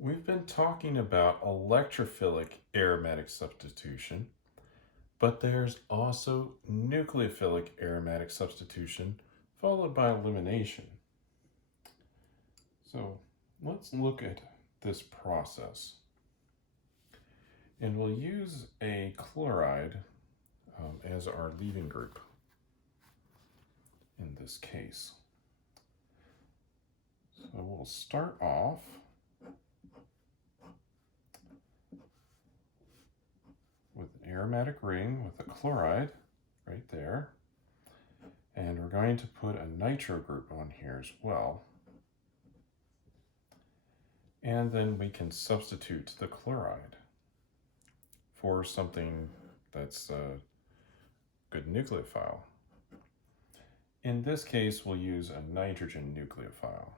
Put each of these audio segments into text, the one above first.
We've been talking about electrophilic aromatic substitution, but there's also nucleophilic aromatic substitution followed by elimination. So let's look at this process. And we'll use a chloride as our leaving group in this case. So we'll start off with an aromatic ring with a chloride right there. And we're going to put a nitro group on here as well. And then we can substitute the chloride for something that's a good nucleophile. In this case, we'll use a nitrogen nucleophile.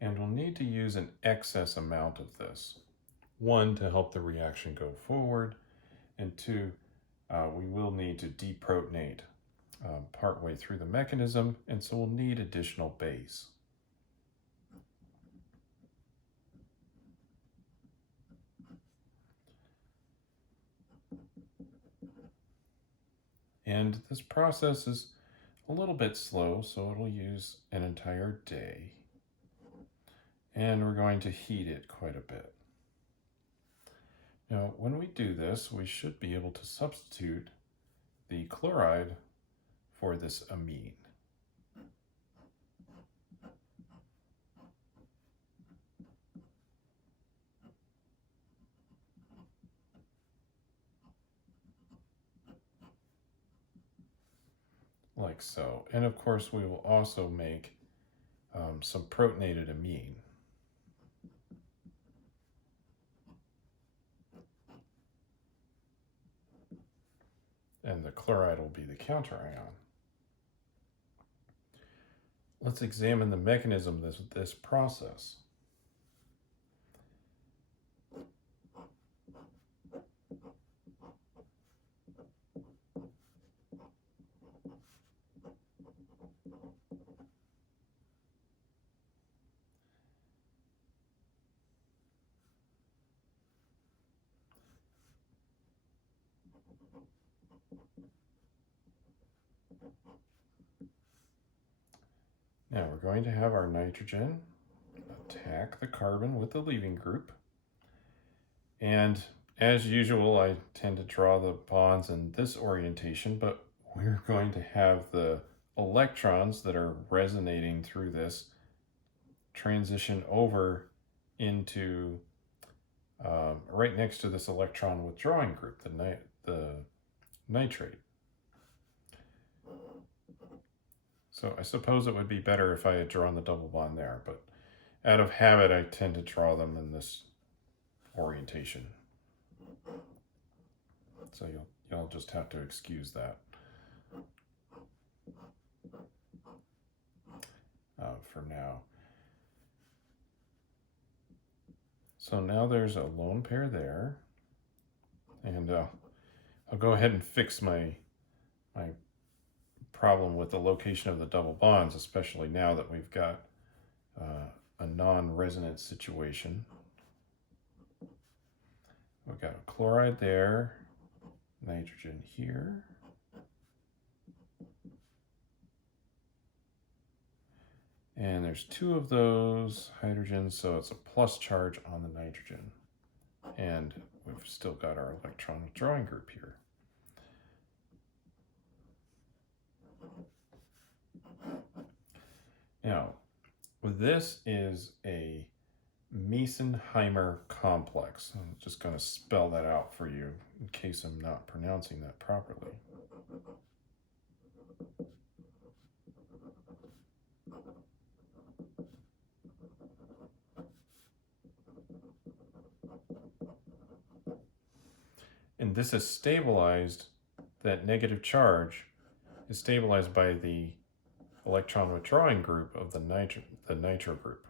And we'll need to use an excess amount of this. One, to help the reaction go forward, and two, we will need to deprotonate partway through the mechanism, and so we'll need additional base. And this process is a little bit slow, so it'll use an entire day. And we're going to heat it quite a bit. Now, when we do this, we should be able to substitute the chloride for this amine. Like so. And of course, we will also make some protonated amine. And the chloride will be the counterion. Let's examine the mechanism of this process. Now we're going to have our nitrogen attack the carbon with the leaving group. And as usual, I tend to draw the bonds in this orientation, but we're going to have the electrons that are resonating through this transition over into right next to this electron withdrawing group, the nitrate. So I suppose it would be better if I had drawn the double bond there, but out of habit, I tend to draw them in this orientation. So you'll just have to excuse that for now. So now there's a lone pair there, and I'll go ahead and fix my problem with the location of the double bonds, especially now that we've got a non-resonant situation. We've got a chloride there, nitrogen here. And there's two of those hydrogens, so it's a plus charge on the nitrogen. And we've still got our electron withdrawing group here. Now, this is a Mesenheimer complex. I'm just going to spell that out for you in case I'm not pronouncing that properly. And this is stabilized, that negative charge is stabilized by the electron withdrawing group of the nitro group.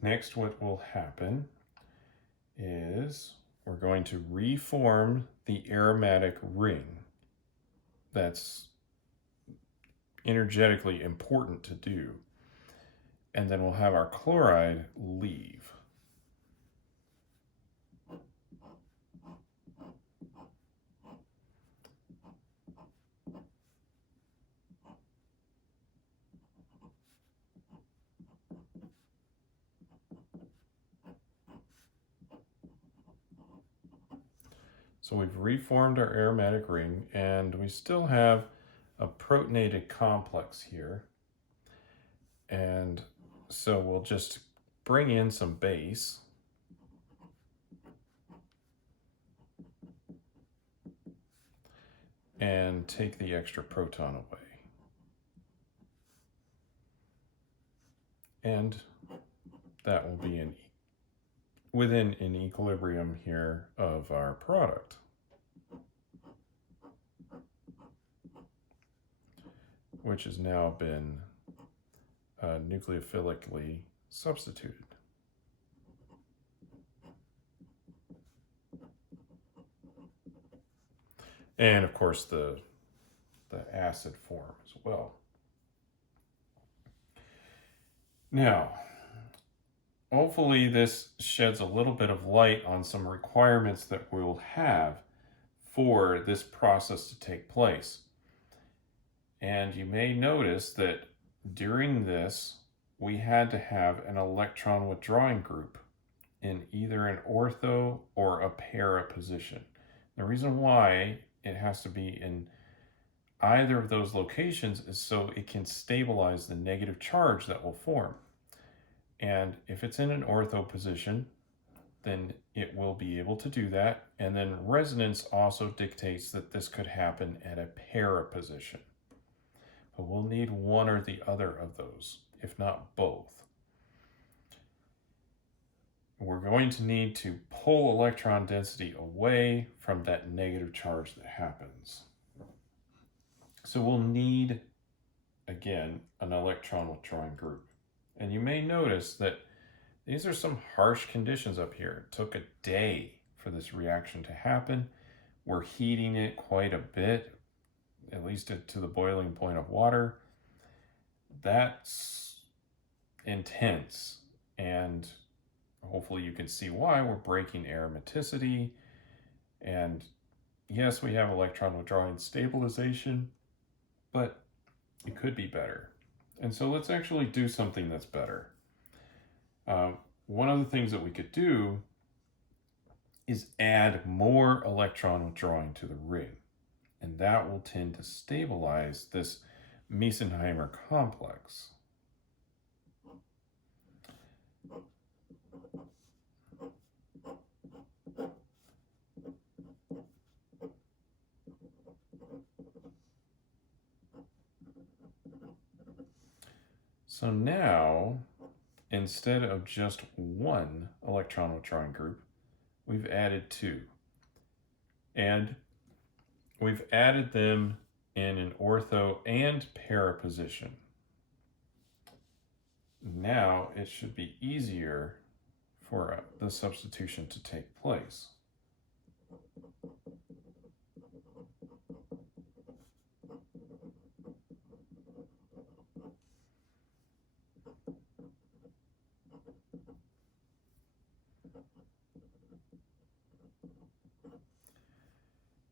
Next, what will happen is we're going to reform the aromatic ring. that's energetically important to do. And then we'll have our chloride leave. So we've reformed our aromatic ring, and we still have a protonated complex here. And so we'll just bring in some base. And take the extra proton away. And that will be within an equilibrium here of our product. Which has now been nucleophilically substituted. And of course the acid form as well. Now, hopefully this sheds a little bit of light on some requirements that we'll have for this process to take place. And you may notice that during this, we had to have an electron withdrawing group in either an ortho or a para position. The reason why it has to be in either of those locations is so it can stabilize the negative charge that will form. And if it's in an ortho position, then it will be able to do that. And then resonance also dictates that this could happen at a para position. But we'll need one or the other of those, if not both. We're going to need to pull electron density away from that negative charge that happens. So we'll need, again, an electron withdrawing group. And you may notice that these are some harsh conditions up here. It took a day for this reaction to happen. We're heating it quite a bit, at least to the boiling point of water. That's intense, and hopefully you can see why. We're breaking aromaticity, and yes, we have electron withdrawing stabilization, but it could be better. And so let's actually do something that's better. One of the things that we could do is add more electron withdrawing to the ring, and that will tend to stabilize this Mesenheimer complex. So now, instead of just one electron withdrawing group, we've added two. And we've added them in an ortho and para position. Now it should be easier for the substitution to take place.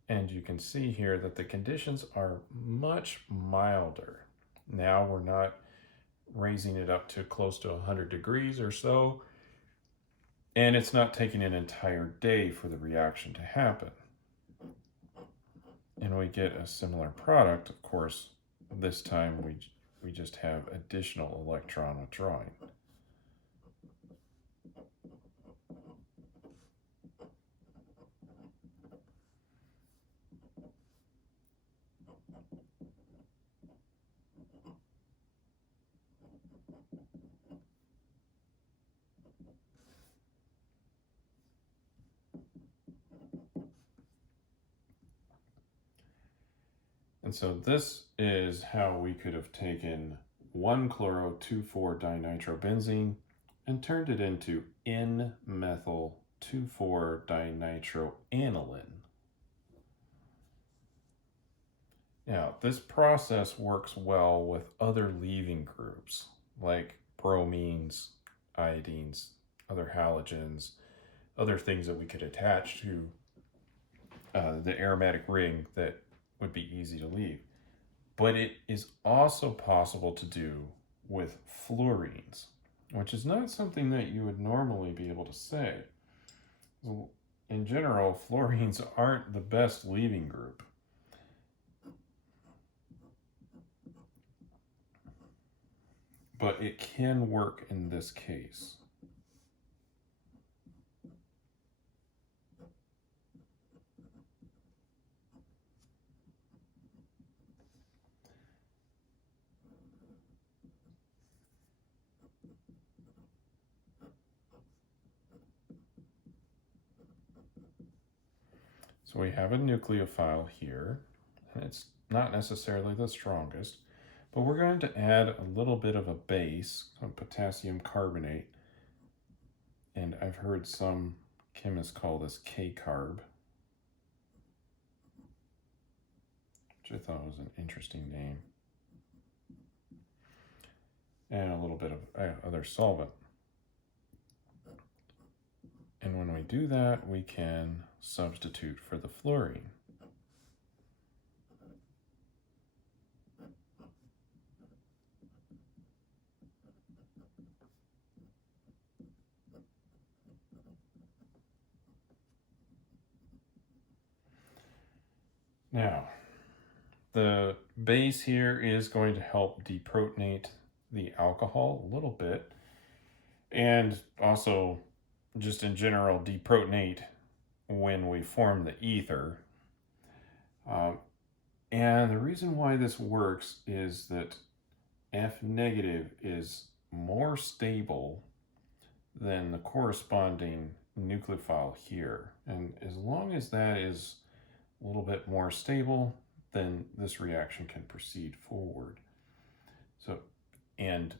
And you can see here that the conditions are much milder. Now we're not raising it up to close to 100 degrees or so, and it's not taking an entire day for the reaction to happen. And we get a similar product. Of course, this time we just have additional electron withdrawing. And so this is how we could have taken 1-chloro-2,4-dinitrobenzene and turned it into N-methyl-2,4-dinitroaniline. Now, this process works well with other leaving groups like bromines, iodines, other halogens, other things that we could attach to the aromatic ring that would be easy to leave. But it is also possible to do with fluorines, which is not something that you would normally be able to say. In general, fluorines aren't the best leaving group. But it can work in this case. So we have a nucleophile here, and it's not necessarily the strongest, but we're going to add a little bit of a base, some potassium carbonate, and I've heard some chemists call this K-carb, which I thought was an interesting name, and a little bit of other solvent. And when we do that, we can substitute for the fluorine. Now, the base here is going to help deprotonate the alcohol a little bit, and also just in general deprotonate when we form the ether. And the reason why this works is that F negative is more stable than the corresponding nucleophile here. And as long as that is a little bit more stable, then this reaction can proceed forward. So, and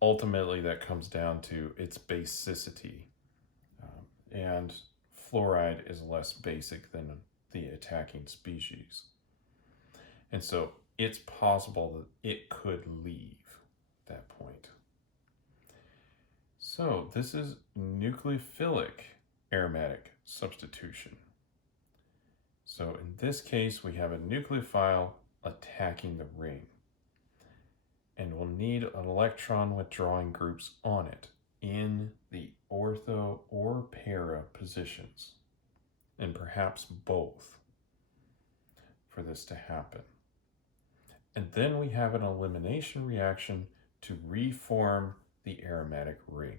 ultimately that comes down to its basicity. And fluoride is less basic than the attacking species. And so it's possible that it could leave that point. So this is nucleophilic aromatic substitution. So in this case, we have a nucleophile attacking the ring. And we'll need an electron withdrawing groups on it in the ortho or para positions, and perhaps both, for this to happen. And then we have an elimination reaction to reform the aromatic ring.